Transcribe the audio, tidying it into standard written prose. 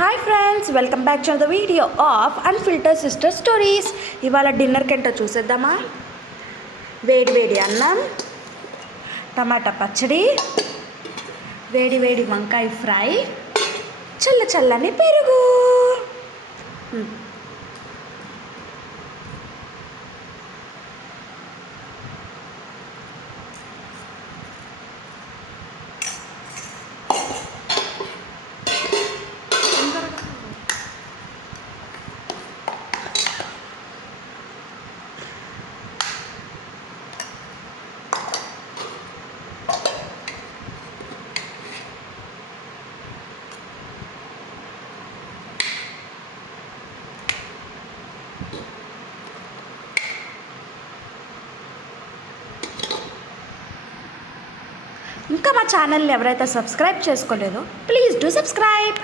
Hi friends, welcome back to the video of unfiltered sister stories. ఇవాళ డిన్నర్కి ఏంటో చూసేద్దామా. వేడి వేడి అన్నం, టమాటా పచ్చడి, వేడి వేడి వంకాయ ఫ్రై, చల్ల చల్లని పెరుగు. ఇంకా మా ఛానల్ని ఎవరైతే సబ్స్క్రైబ్ చేసుకోలేదో ప్లీజ్ డూ సబ్స్క్రైబ్.